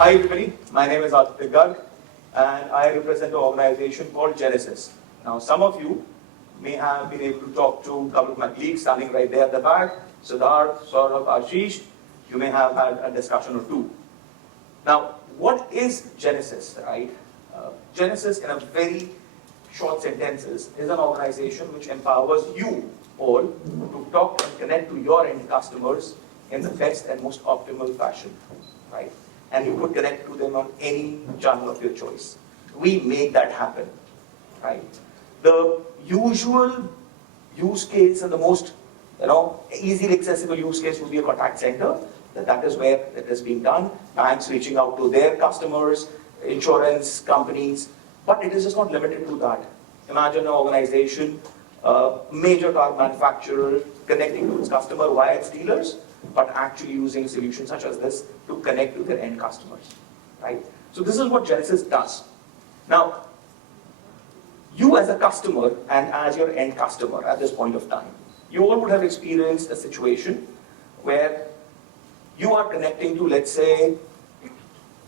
Hi everybody, my name is Aditya Garg and I represent an organization called Genesys. Now some of you may have been able to talk to a couple of my colleagues standing right there at the back, Siddharth, Saurabh, Ashish. You may have had a discussion or two. Now what is Genesys, right? Genesys in a very short sentences is an organization which empowers you all to talk and connect to your end customers in the best and most optimal fashion, right? And you could connect to them on any channel of your choice. We make that happen, right? The usual use case and the most, easily accessible use case would be a contact center. That is where it is being done. Banks reaching out to their customers, insurance companies, but it is just not limited to that. Imagine an organization, major car manufacturer connecting to its customer via its dealers, but actually using solutions such as this to connect to their end customers, right? So this is what Genesys does. Now, you as a customer and as your end customer at this point of time, you all would have experienced a situation where you are connecting to, let's say,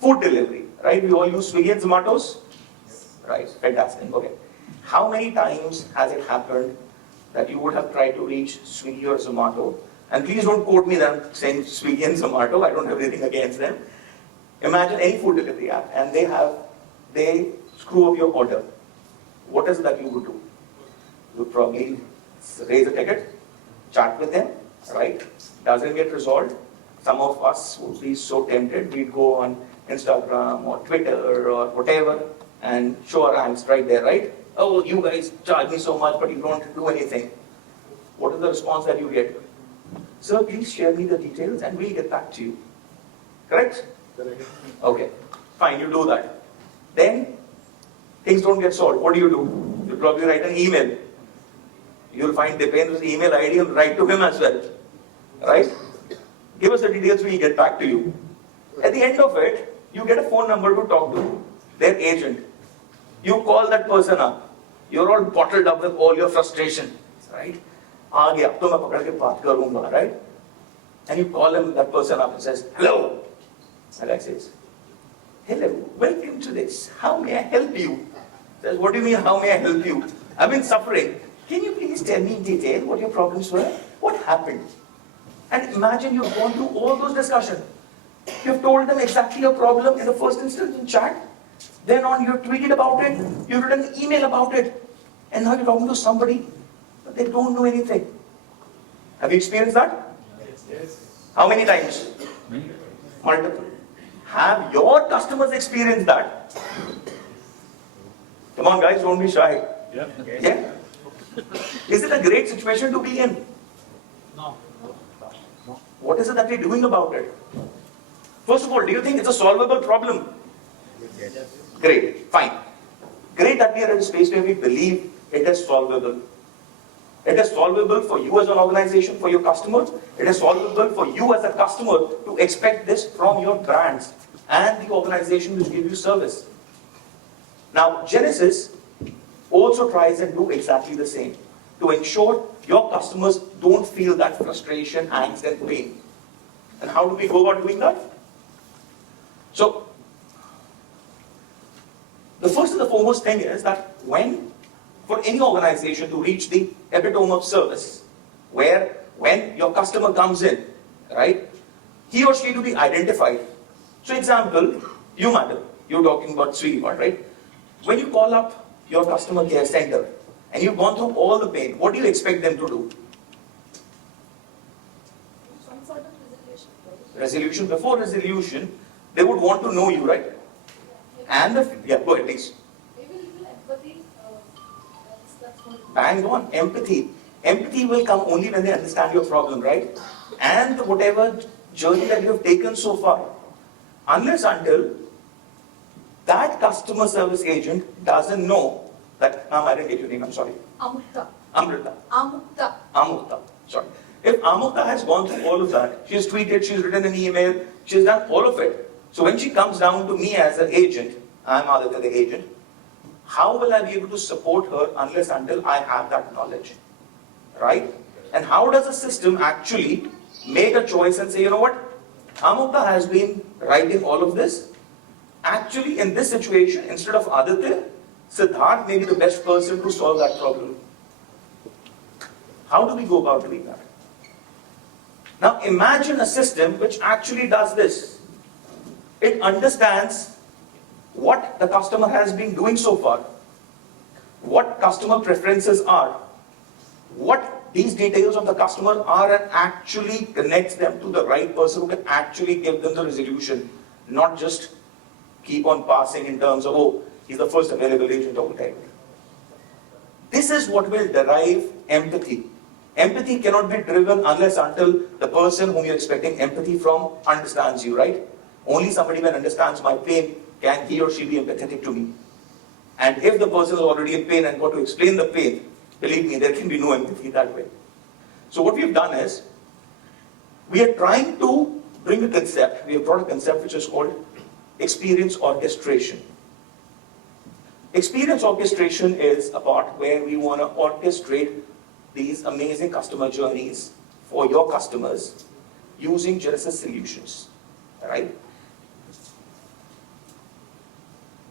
food delivery, right? We all use Swiggy and Zomatos, right? Fantastic, okay. How many times has it happened that you would have tried to reach Swiggy or Zomato? And please don't quote me that I'm saying Swiggy and Zomato, I don't have anything against them. Imagine any food delivery app and they screw up your order. What is it that you would do? You would probably raise a ticket, chat with them, right? Doesn't get resolved. Some of us would be so tempted, we'd go on Instagram or Twitter or whatever and show our hands right there, right? Oh, you guys charge me so much, but you don't do anything. What is the response that you get? Sir, please share me the details and we'll get back to you. Correct? Correct. Okay, fine, you do that. Then, things don't get solved. What do? You'll probably write an email. You'll find Dipendra's email ID and write to him as well. Right? Give us the details, we'll get back to you. At the end of it, you get a phone number to talk to, their agent. You call that person up. You're all bottled up with all your frustration, right? Right? And you call him, that person up and says, hello. Alex says, hello, welcome to this. How may I help you? Says, what do you mean, how may I help you? I've been suffering. Can you please tell me in detail what your problems were? What happened? And imagine you've gone through all those discussions. You've told them exactly your problem in the first instance in chat. Then on you've tweeted about it, you've written an email about it. And now you're talking to somebody, but they don't know anything. Have you experienced that? Yes. How many times? Multiple. Have your customers experienced that? Come on guys, don't be shy. Yeah? Yeah? Is it a great situation to be in? No. What is it that we're doing about it? First of all, do you think it's a solvable problem? Yes. Great, fine. Great that we are in a space where we believe it is solvable. It is solvable for you as an organization, for your customers. It is solvable for you as a customer to expect this from your brands and the organization which give you service. Now, Genesys also tries and do exactly the same to ensure your customers don't feel that frustration, angst, and pain. And how do we go about doing that? So, the first and the foremost thing is that for any organization to reach the epitome of service, where when your customer comes in, right, he or she to be identified. So example, you madam, you're talking about Swiggy, right? When you call up your customer care center and you've gone through all the pain, what do you expect them to do? Some sort of resolution. Resolution. Before resolution, they would want to know you, right? And go ahead, please. Maybe a little empathy. That's what. Bang on, empathy. Empathy will come only when they understand your problem, right? And whatever journey that you have taken so far. Unless until that customer service agent doesn't know that, I didn't get your name, I'm sorry. Amukta. Amrita. Amukta. Amukta, sorry. If Amukta has gone through all of that, she's tweeted, she's written an email, she's done all of it. So when she comes down to me as an agent, I'm Aditya the agent, how will I be able to support her unless until I have that knowledge, right? And how does the system actually make a choice and say, you know what, Amukta has been writing all of this, actually in this situation, instead of Aditya, Siddharth may be the best person to solve that problem. How do we go about doing that? Now imagine a system which actually does this. It understands what the customer has been doing so far, what customer preferences are, what these details of the customer are, and actually connects them to the right person who can actually give them the resolution, not just keep on passing in terms of, oh, he's the first available agent of the time. This is what will derive empathy. Empathy cannot be driven unless until the person whom you're expecting empathy from understands you, right? Only somebody when understands my pain can he or she be empathetic to me. And if the person is already in pain and got to explain the pain, believe me, there can be no empathy that way. So what we've done is, we are trying to bring a concept, we have brought a concept which is called experience orchestration. Experience orchestration is a part where we want to orchestrate these amazing customer journeys for your customers using Genesys solutions, right?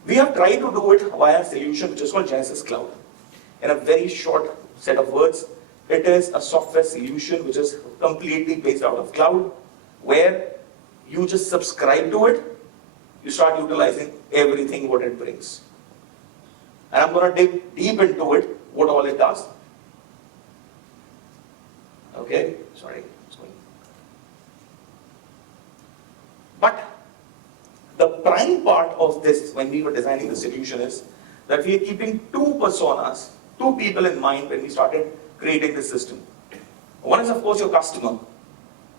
We have tried to do it via a solution which is called Genesys Cloud. In a very short set of words, it is a software solution which is completely based out of cloud, where you just subscribe to it, you start utilizing everything what it brings. And I'm going to dig deep into it, what all it does. Okay, sorry. But the prime part of this, when we were designing the solution, is that we are keeping two personas, two people in mind when we started creating this system. One is, of course, your customer,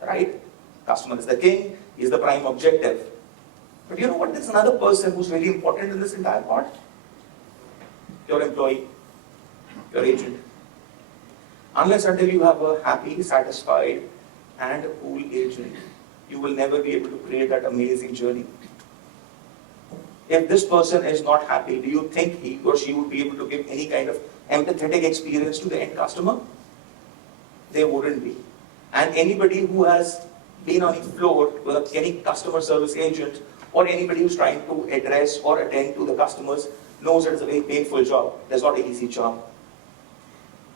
right? Customer is the king, he is the prime objective. But you know what? There's another person who's really important in this entire part. Your employee, your agent. Unless until you have a happy, satisfied, and a cool agent, you will never be able to create that amazing journey. If this person is not happy, do you think he or she would be able to give any kind of empathetic experience to the end customer? They wouldn't be. And anybody who has been on the floor with any customer service agent, or anybody who's trying to address or attend to the customers, knows that it's a very painful job. It's not an easy job.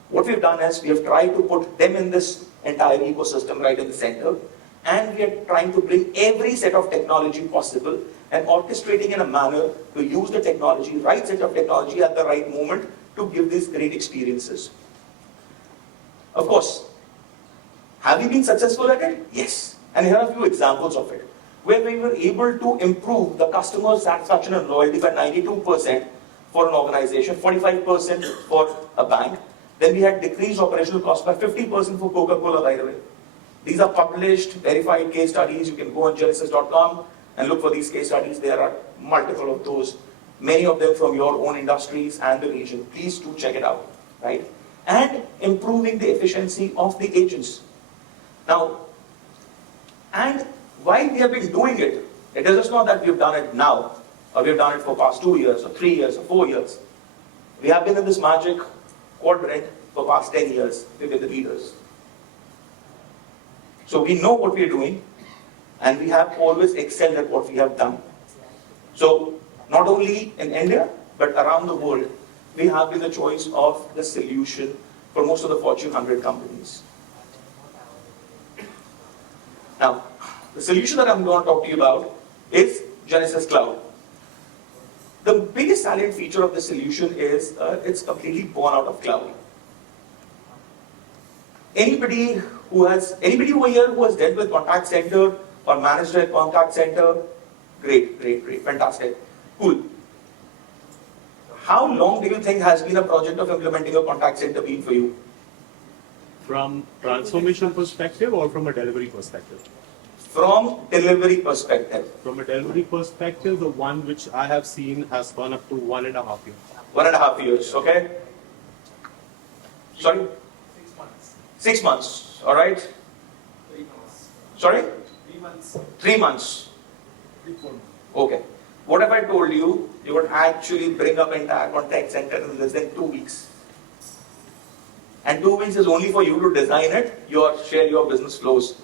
What we've done is we have tried to put them in this entire ecosystem right in the center, and we are trying to bring every set of technology possible and orchestrating in a manner to use the technology, right set of technology at the right moment to give these great experiences. Of course, have we been successful at it? Yes. And here are a few examples of it, where we were able to improve the customer satisfaction and loyalty by 92% for an organization, 45% for a bank. Then we had decreased operational costs by 50% for Coca-Cola, by the way. These are published, verified case studies. You can go on Genesys.com and look for these case studies. There are multiple of those, many of them from your own industries and the region. Please do check it out, right? And improving the efficiency of the agents. Now, and while we have been doing it, it is just not that we've done it now, or we've done it for past 2 years, or 3 years, or 4 years. We have been in this magic quadrant for past 10 years. We've been the leaders. So we know what we're doing, and we have always excelled at what we have done. So not only in India, but around the world, we have been the choice of the solution for most of the Fortune 100 companies. Now, the solution that I'm going to talk to you about is Genesys Cloud. The biggest salient feature of the solution is it's completely born out of cloud. Anybody over here who has dealt with contact center or managed a contact center, great, fantastic, cool. How long do you think has been a project of implementing a contact center been for you? From transformation perspective or from a delivery perspective? From delivery perspective. From a delivery perspective, the one which I have seen has gone up to 1.5 years. 1.5 years, okay? Sorry? 6 months. 6 months, all right? 3 months. Sorry? 3 months. 3 months. 3-4 months. Okay. What if I told you, you would actually bring up an entire contact center in less than 2 weeks? And 2 weeks is only for you to design it, share your business flows.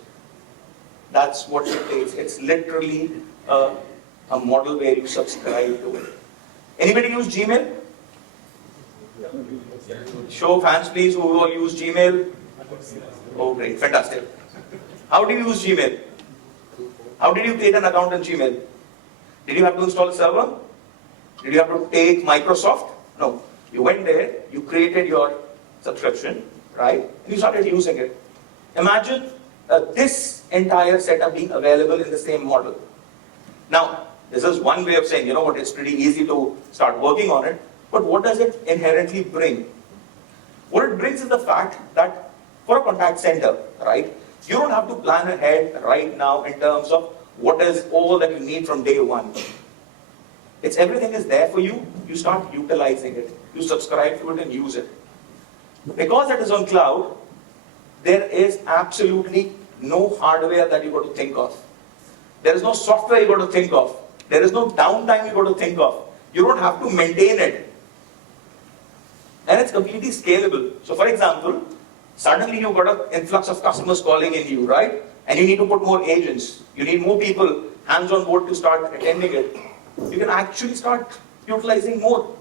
That's what it takes. It's literally a a model where you subscribe to it. Anybody use Gmail? Show of hands please, who all use Gmail? Oh great, fantastic. How do you use Gmail? How did you create an account in Gmail? Did you have to install a server? Did you have to take Microsoft? No. You went there, you created your subscription, right? And you started using it. Imagine this entire setup being available in the same model. Now, this is one way of saying, you know what, it's pretty easy to start working on it, but what does it inherently bring? What it brings is the fact that for a contact center, right, you don't have to plan ahead right now in terms of what is all that you need from day one. It's everything is there for you, you start utilizing it, you subscribe to it and use it. Because it is on cloud, there is absolutely no hardware that you've got to think of. There is no software you've got to think of. There is no downtime you've got to think of. You don't have to maintain it. And it's completely scalable. So for example, suddenly you've got an influx of customers calling in you, right? And you need to put more agents. You need more people hands on board to start attending it. You can actually start utilizing more.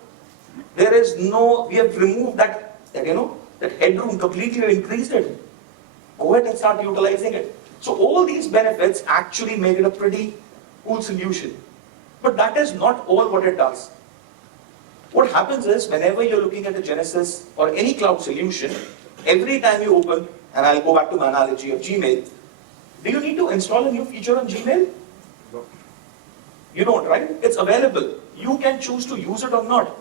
There is no, we have removed that headroom completely, we increased it. Go ahead and start utilizing it. So all these benefits actually make it a pretty cool solution. But that is not all what it does. What happens is, whenever you're looking at the Genesys or any cloud solution, every time you open, and I'll go back to my analogy of Gmail, do you need to install a new feature on Gmail? No. You don't, right? It's available. You can choose to use it or not.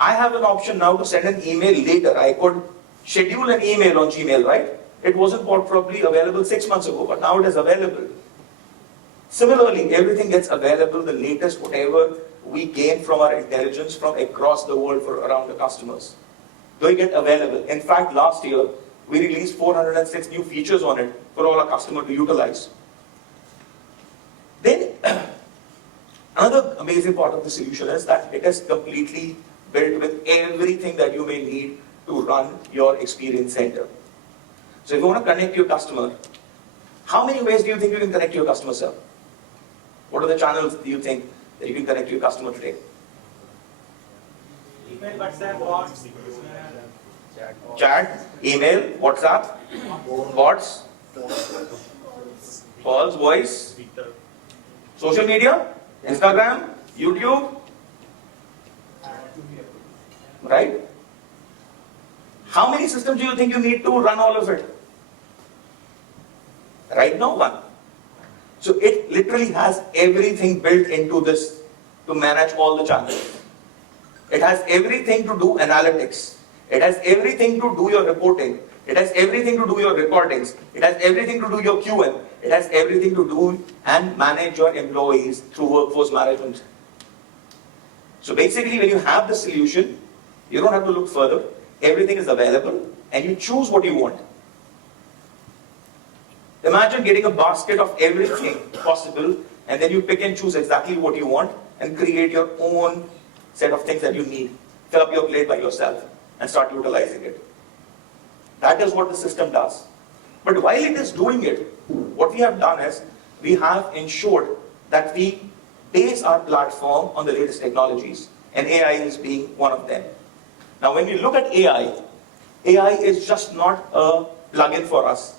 I have an option now to send an email later. I could schedule an email on Gmail, right? It wasn't probably available 6 months ago, but now it is available. Similarly, everything gets available, the latest whatever we gain from our intelligence from across the world for around the customers. They get available. In fact, last year, we released 406 new features on it for all our customers to utilize. Then, another amazing part of the solution is that it is completely built with everything that you may need to run your experience center. So if you want to connect your customer, how many ways do you think you can connect your customer, sir? What are the channels do you think that you can connect your customer today? Email, WhatsApp, bots, Chat, email, WhatsApp, bots, calls, voice, social media, Instagram, YouTube, right? How many systems do you think you need to run all of it? Right now, one. So it literally has everything built into this to manage all the channels. It has everything to do analytics. It has everything to do your reporting. It has everything to do your recordings. It has everything to do your QM. It has everything to do and manage your employees through workforce management. So basically, when you have the solution, you don't have to look further. Everything is available and you choose what you want. Imagine getting a basket of everything possible and then you pick and choose exactly what you want and create your own set of things that you need. Fill up your plate by yourself and start utilizing it. That is what the system does. But while it is doing it, what we have done is we have ensured that we base our platform on the latest technologies, and AI is being one of them. Now when we look at AI, AI is just not a plugin for us.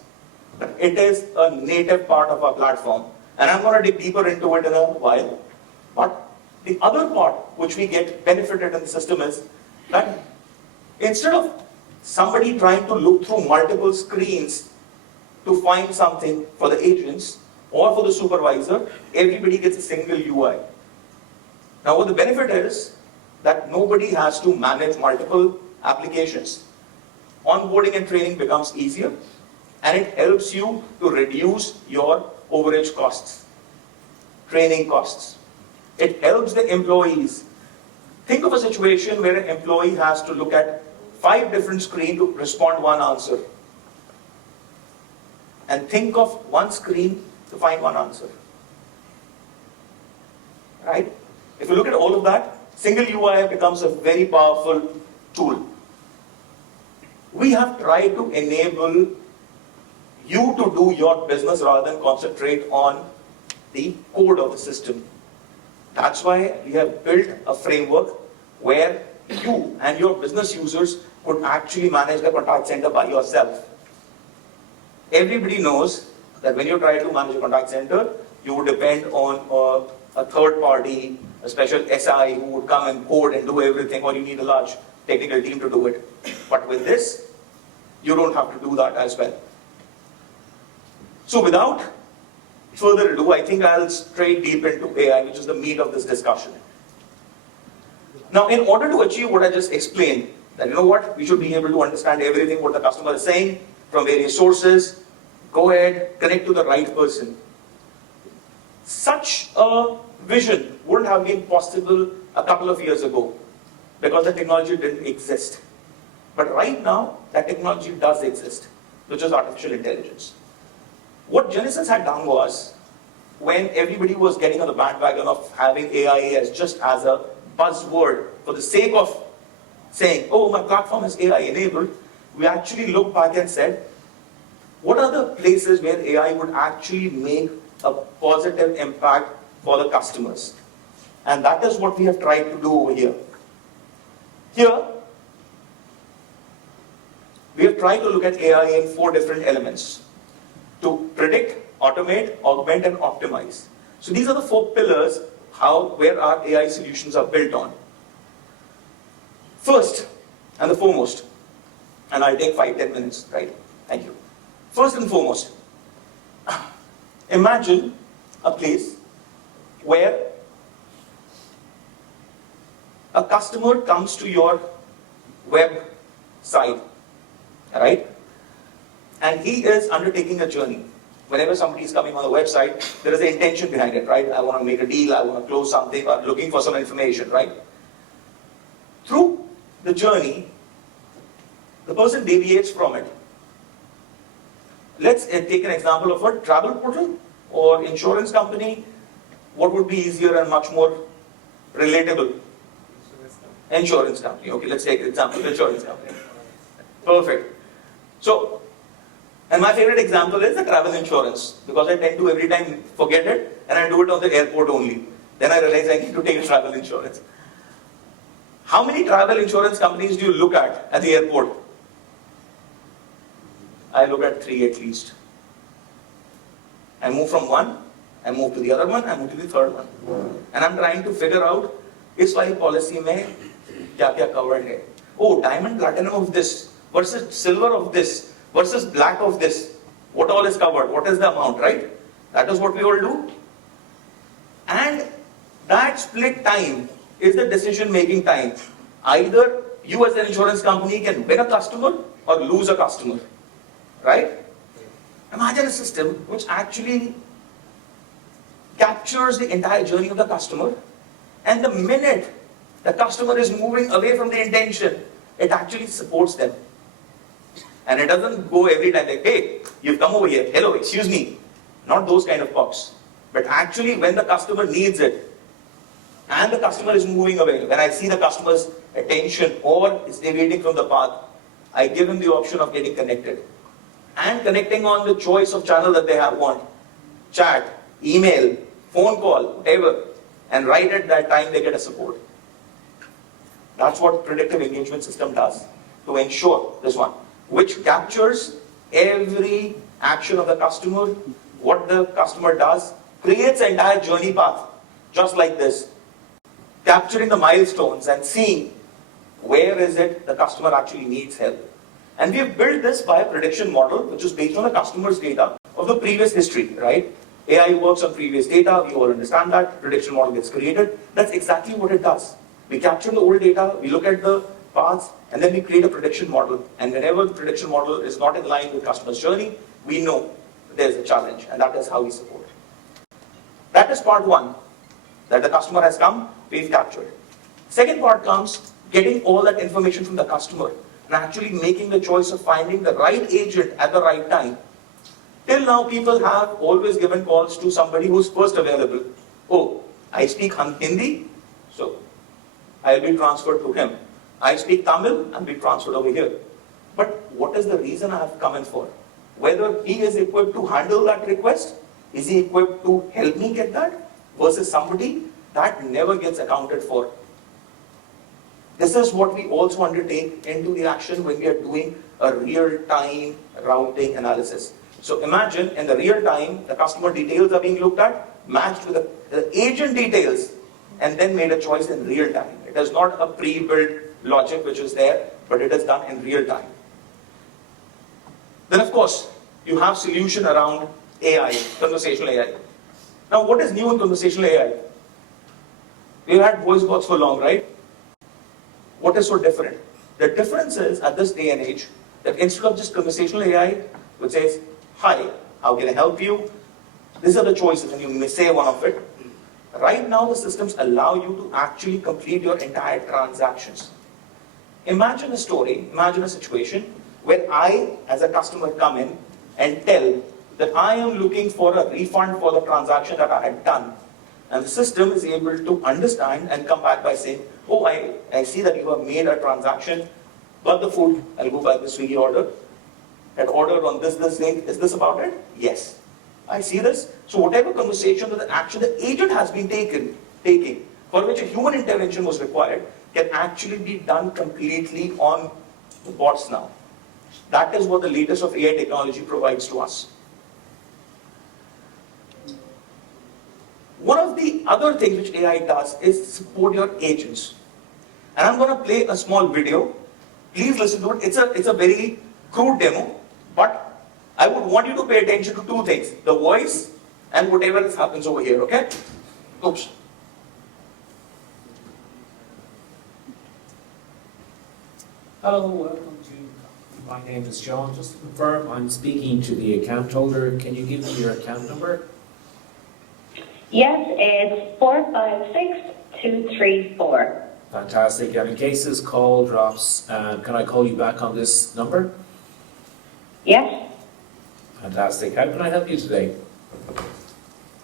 But it is a native part of our platform. And I'm going to dig deeper into it in a while. But the other part which we get benefited in the system is that instead of somebody trying to look through multiple screens to find something for the agents or for the supervisor, everybody gets a single UI. Now what the benefit is that nobody has to manage multiple applications. Onboarding and training becomes easier. And it helps you to reduce your overage costs, training costs. It helps the employees. Think of a situation where an employee has to look at 5 different screens to respond one answer. And think of one screen to find one answer. Right? If you look at all of that, single UI becomes a very powerful tool. We have tried to enable you to do your business rather than concentrate on the code of the system. That's why we have built a framework where you and your business users could actually manage the contact center by yourself. Everybody knows that when you try to manage a contact center, you would depend on a third party, a special SI who would come and code and do everything, or you need a large technical team to do it. But with this, you don't have to do that as well. So without further ado, I think I'll straight deep into AI, which is the meat of this discussion. Now, in order to achieve what I just explained, that you know what, we should be able to understand everything what the customer is saying from various sources, go ahead, connect to the right person. Such a vision wouldn't have been possible a couple of years ago because the technology didn't exist. But right now, that technology does exist, which is artificial intelligence. What Genesys had done was, when everybody was getting on the bandwagon of having AI as just as a buzzword for the sake of saying, oh, my platform is AI enabled, we actually looked back and said, what are the places where AI would actually make a positive impact for the customers? And that is what we have tried to do over here. Here, we have tried to look at AI in 4 different elements: to predict, automate, augment, and optimize. So these are the 4 pillars where our AI solutions are built on. First and the foremost, and I'll take 5-10 minutes, right? Thank you. First and foremost, imagine a place where a customer comes to your website, right? And he is undertaking a journey. Whenever somebody is coming on the website, there is an intention behind it, right? I want to make a deal, I want to close something, or looking for some information, right? Through the journey, the person deviates from it. Let's take an example of a travel portal or insurance company. What would be easier and much more relatable? Insurance company. Okay, let's take an example, insurance company. Perfect. So, and my favorite example is the travel insurance, because I tend to every time forget it and I do it on the airport only. Then I realize I need to take travel insurance. How many travel insurance companies do you look at the airport? I look at 3 at least. I move from one, I move to the other one, I move to the third one. And I'm trying to figure out, इस वाली policy में क्या covered है? Oh, diamond platinum of this versus silver of this versus black of this. What all is covered? What is the amount, right? That is what we all do. And that split time is the decision-making time. Either you as an insurance company can win a customer or lose a customer, right? Imagine a system which actually captures the entire journey of the customer, and the minute the customer is moving away from the intention, it actually supports them. And it doesn't go every time like, hey, you've come over here, hello, excuse me. Not those kind of pops. But actually when the customer needs it, and the customer is moving away, when I see the customer's attention or is deviating from the path, I give him the option of getting connected. And connecting on the choice of channel that they have want. Chat, email, phone call, whatever. And right at that time they get a support. That's what predictive engagement system does to ensure this one, which captures every action of the customer, what the customer does, creates an entire journey path, just like this, capturing the milestones and seeing where is it the customer actually needs help. And we have built this by a prediction model, which is based on the customer's data of the previous history, right? AI works on previous data, we all understand that, prediction model gets created. That's exactly what it does. We capture the old data, we look at the paths, and then we create a prediction model. And whenever the prediction model is not in line with customer's journey, we know there's a challenge, and that is how we support. That is part one, that the customer has come, we've captured. Second part comes getting all that information from the customer and actually making the choice of finding the right agent at the right time. Till now, people have always given calls to somebody who's first available. Oh, I speak Hindi, so I'll be transferred to him. I speak Tamil, I'll be transferred over here. But what is the reason I have come in for? Whether he is equipped to handle that request, is he equipped to help me get that, versus somebody that never gets accounted for. This is what we also undertake into the action when we are doing a real-time routing analysis. So imagine in the real time, the customer details are being looked at, matched with the agent details, and then made a choice in real time. It is not a pre-built logic which is there, but it is done in real time. Then of course, you have solution around AI, conversational AI. Now what is new in conversational AI? We've had voice bots for long, right? What is so different? The difference is, at this day and age, that instead of just conversational AI, which says, hi, how can I help you? These are the choices, and you may say one of it. Right now, the systems allow you to actually complete your entire transactions. Imagine a story, imagine a situation where I, as a customer, come in and tell that I am looking for a refund for the transaction that I had done. And the system is able to understand and come back by saying, oh, I see that you have made a transaction, got the food, I'll go by the Swiggy order. Had ordered on this date, is this about it? Yes. I see this. So whatever conversation or the action the agent has been taking, for which a human intervention was required, can actually be done completely on the bots now. That is what the latest of AI technology provides to us. One of the other things which AI does is support your agents. And I'm going to play a small video. Please listen to it. It's a very crude demo, but I would want you to pay attention to two things: the voice and whatever happens over here, okay? Oops. Hello, welcome to, my name is John. Just to confirm, I'm speaking to the account holder. Can you give me your account number? Yes, it's 456234. Fantastic. And in case this call drops, can I call you back on this number? Yes, Fantastic. How can I help you today?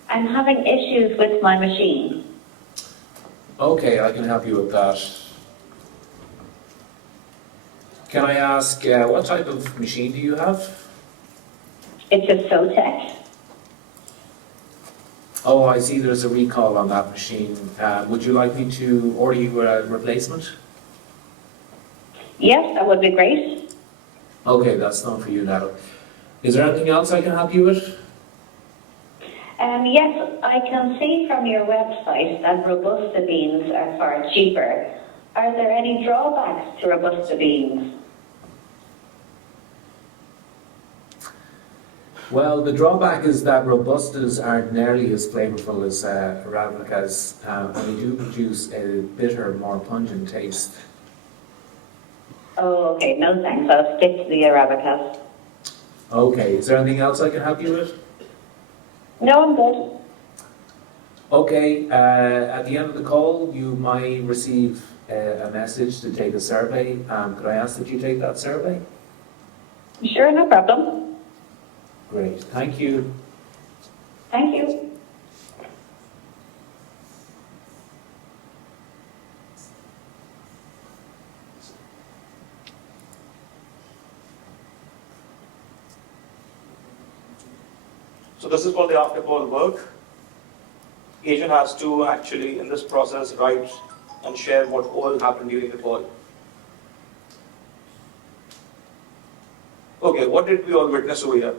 I'm having issues with my machine. Okay, I can help you with that. Can I ask, what type of machine do you have? It's a Sotec. Oh, I see there's a recall on that machine. Would you like me to order you a replacement? Yes, that would be great. Okay, that's done for you now. Is there anything else I can help you with? Yes, I can see from your website that Robusta beans are far cheaper. Are there any drawbacks to Robusta beans? Well, the drawback is that Robustas aren't nearly as flavorful as Arabicas, and they do produce a bitter, more pungent taste. Oh, okay, no thanks. I'll stick to the Arabicas. Okay, is there anything else I can help you with? No, I'm good. Okay, at the end of the call, you might receive a message to take a survey. Could I ask that you take that survey? Sure, no problem. Great, thank you. Thank you. So this is called the after call work. Agent has to actually, in this process, write and share what all happened during the call. Okay, what did we all witness over here?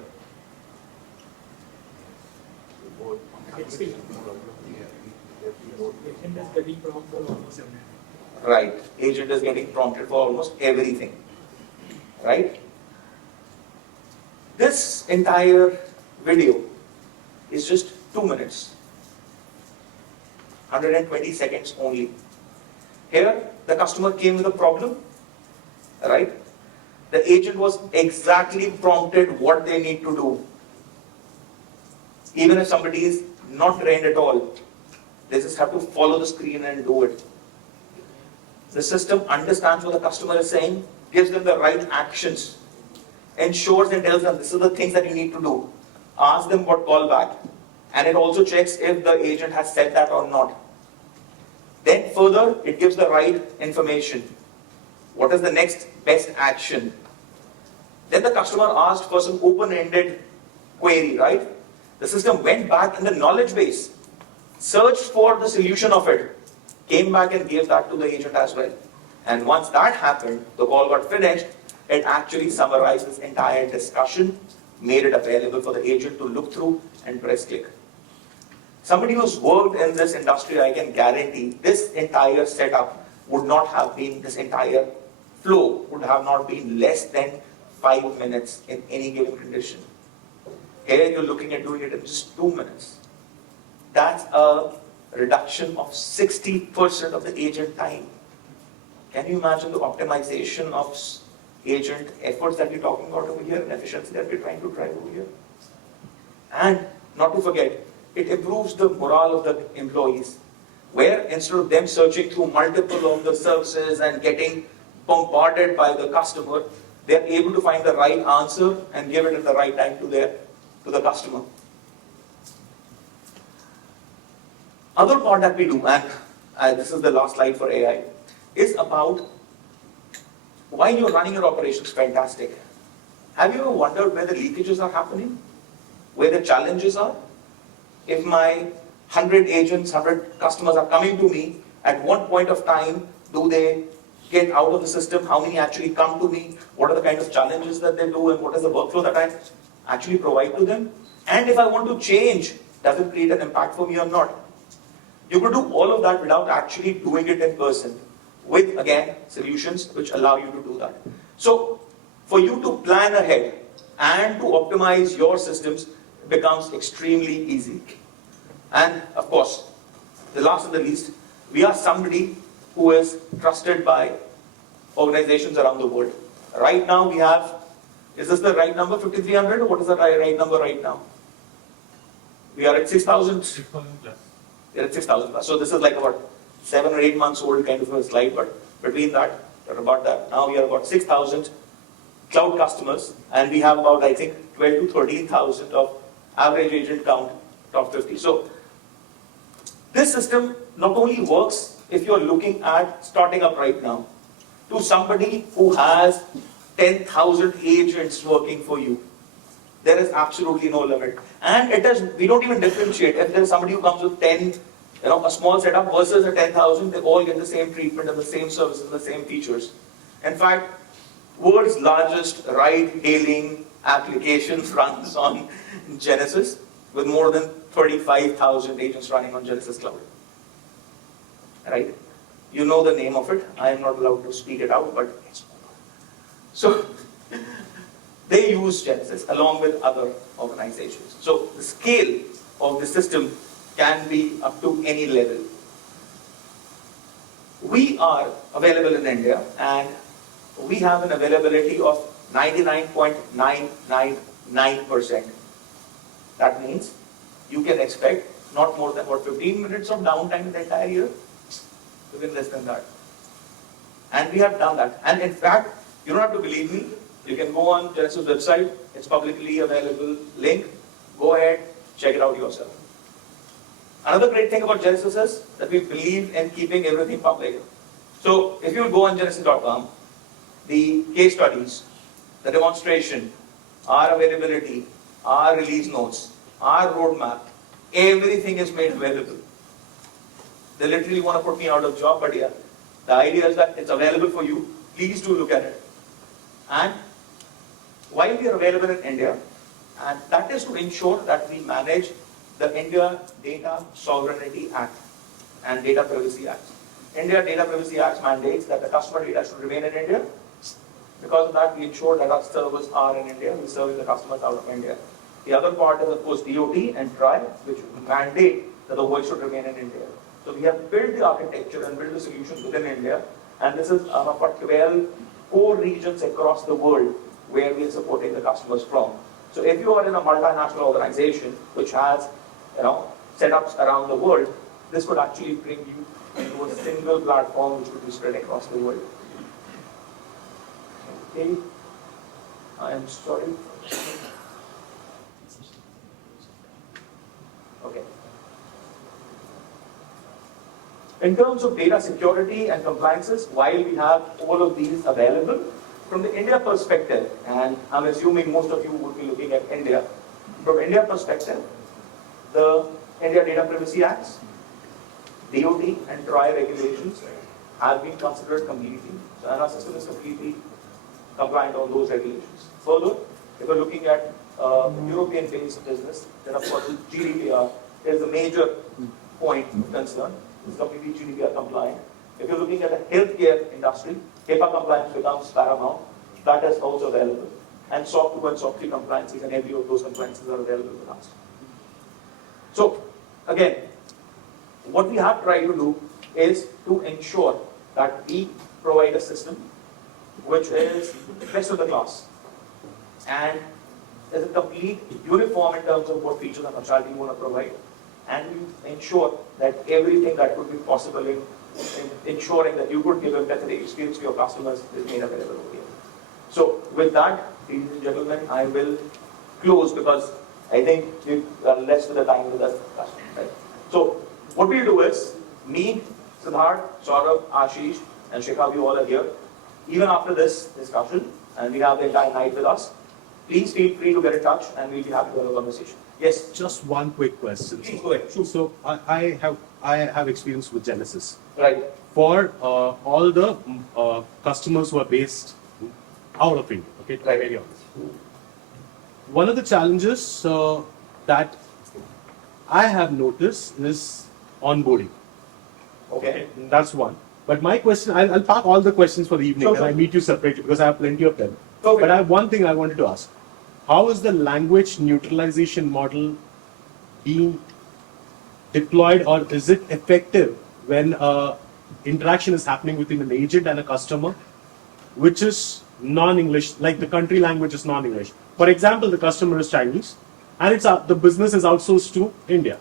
Right, agent is getting prompted for almost everything. Right? This entire video is just 2 minutes. 120 seconds only. Here, the customer came with a problem, right? The agent was exactly prompted what they need to do. Even if somebody is not trained at all, they just have to follow the screen and do it. The system understands what the customer is saying, gives them the right actions, ensures and tells them this is the things that you need to do. Ask them what callback. And it also checks if the agent has said that or not. Then further, it gives the right information. What is the next best action? Then the customer asked for some open-ended query, right? The system went back in the knowledge base, searched for the solution of it, came back and gave that to the agent as well. And once that happened, the call got finished, it actually summarized this entire discussion, made it available for the agent to look through and press click. Somebody who's worked in this industry, I can guarantee this entire setup would not have been, this entire flow would have not been less than 5 minutes in any given condition. Here you're looking at doing it in just 2 minutes. That's a reduction of 60% of the agent time. Can you imagine the optimization of agent efforts that we're talking about over here and efficiency that we're trying to drive over here? And not to forget, it improves the morale of the employees, where instead of them searching through multiple of the services and getting bombarded by the customer, they're able to find the right answer and give it at the right time to the customer. Other part that we do, and this is the last slide for AI, is about why you're running your operations fantastic. Have you ever wondered where the leakages are happening? Where the challenges are? If my 100 agents, 100 customers are coming to me, at what point of time do they get out of the system? How many actually come to me? What are the kind of challenges that they do, and what is the workflow that I actually provide to them? And if I want to change, does it create an impact for me or not? You could do all of that without actually doing it in person, with, again, solutions which allow you to do that. So, for you to plan ahead and to optimize your systems becomes extremely easy. And of course, the last and the least, we are somebody who is trusted by organizations around the world. Right now we have, is this the right number, 5,300, or what is the right number right now? We are at 6,000. 6,000 plus. We are at 6,000 plus. So this is like about 7 or 8 months old kind of a slide, but between that, or about that, now we are about 6,000 cloud customers, and we have about, I think, 12 to 13,000 of average agent count, top 50. So this system not only works if you're looking at starting up right now, to somebody who has 10,000 agents working for you. There is absolutely no limit. And it is, we don't even differentiate. If there's somebody who comes with 10, a small setup versus a 10,000, they all get the same treatment and the same services, the same features. In fact, world's largest ride-hailing application runs on Genesys, with more than 35,000 agents running on Genesys Cloud. Right? You know the name of it. I am not allowed to speak it out, but it's so they use Genesys along with other organizations. So the scale of the system can be up to any level. We are available in India, and we have an availability of 99.999%. That means you can expect not more than 15 minutes of downtime in the entire year, even less than that. And we have done that. And in fact, you don't have to believe me. You can go on Genesys website. It's publicly available link. Go ahead, check it out yourself. Another great thing about Genesys is that we believe in keeping everything public. So if you go on genesys.com, the case studies, the demonstration, our availability, our release notes, our roadmap, everything is made available. They literally want to put me out of job, but yeah, the idea is that it's available for you. Please do look at it. And while we are available in India, and that is to ensure that we manage the India Data Sovereignty Act and Data Privacy Act. India Data Privacy Act mandates that the customer data should remain in India. Because of that, we ensure that our servers are in India. We're serving the customers out of India. The other part is, of course, DOT and TRI, which mandate that the voice should remain in India. So we have built the architecture and built the solutions within India, and this is about 12 core regions across the world where we are supporting the customers from. So if you are in a multinational organization which has setups around the world, this could actually bring you into a single platform which could be spread across the world. Okay, I am sorry. Okay. In terms of data security and compliances, while we have all of these available, from the India perspective, and I'm assuming most of you would be looking at India, from India perspective, the India Data Privacy Acts, DOT and TROI regulations have been considered completely, so and our system is completely compliant on those regulations. Further, if we're looking at European-based business, then of course GDPR is a major point of concern. It's completely GDPR compliant. If you're looking at the healthcare industry, HIPAA compliance becomes paramount. That is also available. And SOC 2 and SOC 3 compliances, and every of those compliances are available with us. So, again, what we have tried to do is to ensure that we provide a system which is best of the class and is a complete uniform in terms of what features and functionality you want to provide, and we ensure that everything that could be possible in ensuring that you could give a better experience to your customers is made available over here. So with that, ladies and gentlemen, I will close because I think we are less with the time with the customer. Right? So what we do is, me, Siddharth, Saurabh, Ashish, and Shekha, we all are here. Even after this discussion, and we have the entire night with us, please feel free to get in touch and we'll be happy to have a conversation. Yes? Just one quick question. Please go ahead. So I have experience with Genesys. Right. For all the customers who are based out of India, okay, to be Right. very honest. One of the challenges that I have noticed is onboarding. Okay. That's one. But my question, I'll park all the questions for the evening Sure, and sure. I meet you separately because I have plenty of them. Perfect. But I have one thing I wanted to ask. How is the language neutralization model being deployed, or is it effective when interaction is happening between an agent and a customer, which is non-English, like the country language is non-English? For example, the customer is Chinese and the business is outsourced to India.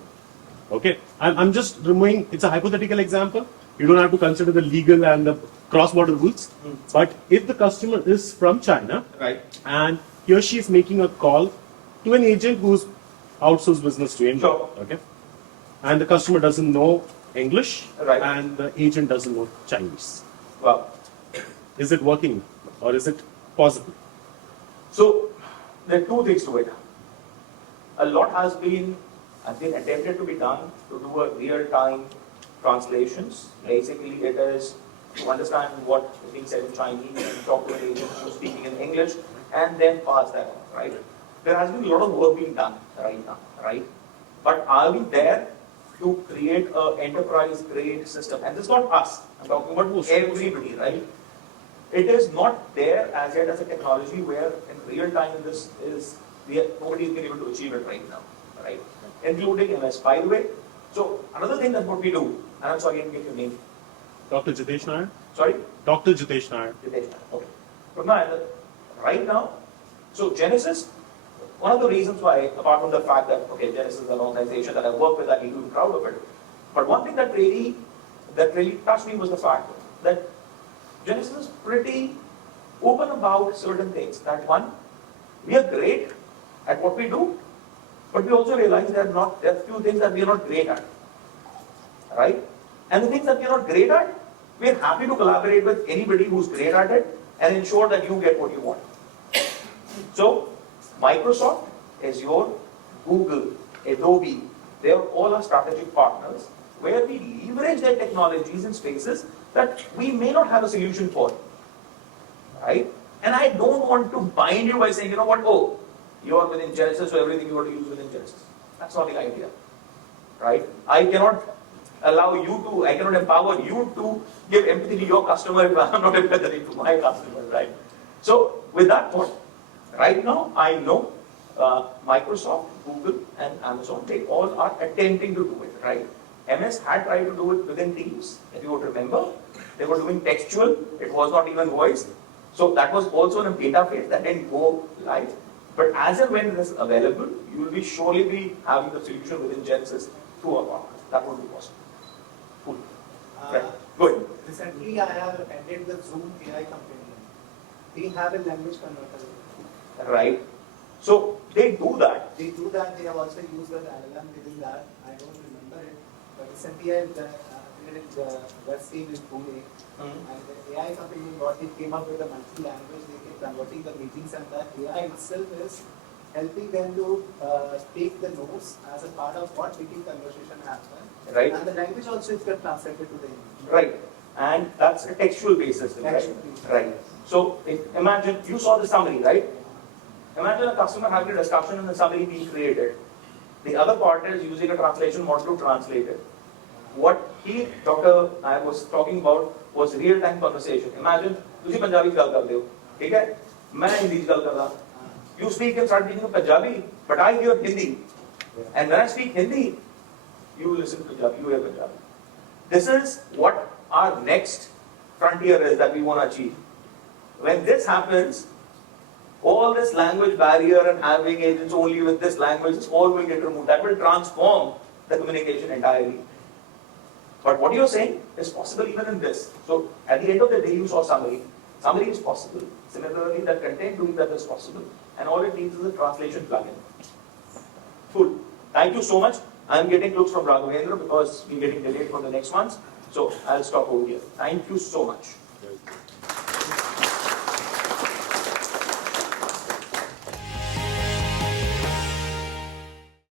Okay, I'm just removing, it's a hypothetical example. You don't have to consider the legal and the cross-border rules. But if the customer is from China, Right. and he or she is making a call to an agent who's outsourced business to India, Sure. okay, and the customer doesn't know English, Right. and the agent doesn't know Chinese, Well, is it working or is it possible? so there are two things to it. A lot has been attempted to be done to do a real-time translations. Basically, it is to understand what is being said in Chinese and talk to an agent who's speaking in English and then pass that on, right? There has been a lot of work being done right now, right? But are we there to create an enterprise-grade system? And this is not us. I'm talking about everybody, right? It is not there as yet as a technology where in real time this is, nobody has been able to achieve it right now, right? Including MS. By the way, so another thing that what we do, and I'm sorry I didn't get your name. Dr. Jitesh Nair? Sorry? Dr. Jitesh Nair. Hitesh. Okay. But now, right now, so Genesys, one of the reasons why, apart from the fact that, okay, Genesys is an organization that I work with, I need to be proud of it. But one thing that really touched me was the fact that Genesys is pretty open about certain things. That one, we are great at what we do, but we also realize there are few things that we are not great at, right? And the things that we are not great at, we are happy to collaborate with anybody who's great at it and ensure that you get what you want. So, Microsoft, Azure, Google, Adobe, they are all our strategic partners where we leverage their technologies in spaces that we may not have a solution for, right? And I don't want to bind you by saying, you know what, oh, you are within Genesys, so everything you want to use within Genesys. That's not the idea, right? I cannot empower you to give empathy to your customer if I'm not empathetic to my customer, right? So with that point, right now I know Microsoft, Google, and Amazon, they all are attempting to do it, right? MS had tried to do it within Teams, if you would remember. They were doing textual, it was not even voice. So that was also in a beta phase that didn't go live. But as and when it is available, you will be surely be having the solution within Genesys through our partners. That would be possible. Cool. Right. Go ahead. Recently, I have attended the Zoom AI companion. They have a language converter. Right. So they do that. They do that. They have also used the LLM within that. I don't remember it. But recently, I attended the West team in Pune. And the AI company, what they came up with a multi-language, they keep converting the meetings, and that AI itself is helping them to take the notes as a part of what between conversation happened. Right. And the language also is get translated to the English. Right. And that's a textual based system, right? Textual based. Right. So imagine you saw the summary, right? Imagine a customer having a discussion and the summary being created. The other part is using a translation model to translate it. What Dr. I was talking about was real-time conversation. Imagine, तुझे पंजाबी गल कर दो, ठीक है? मैं हिंदी गल कर रहा. You speak and start speaking Punjabi, but I hear Hindi. And when I speak Hindi, you listen to Punjabi, you hear Punjabi. This is what our next frontier is that we want to achieve. When this happens, all this language barrier and having agents only with this language is all will get removed. That will transform the communication entirely. But what you're saying is possible even in this. So at the end of the day, you saw summary. Summary is possible. Similarly, that content doing that is possible. And all it needs is a translation plugin. Cool. Thank you so much. I'm getting looks from Raghavendra because we're getting delayed for the next ones. So I'll stop over here. Thank you so much.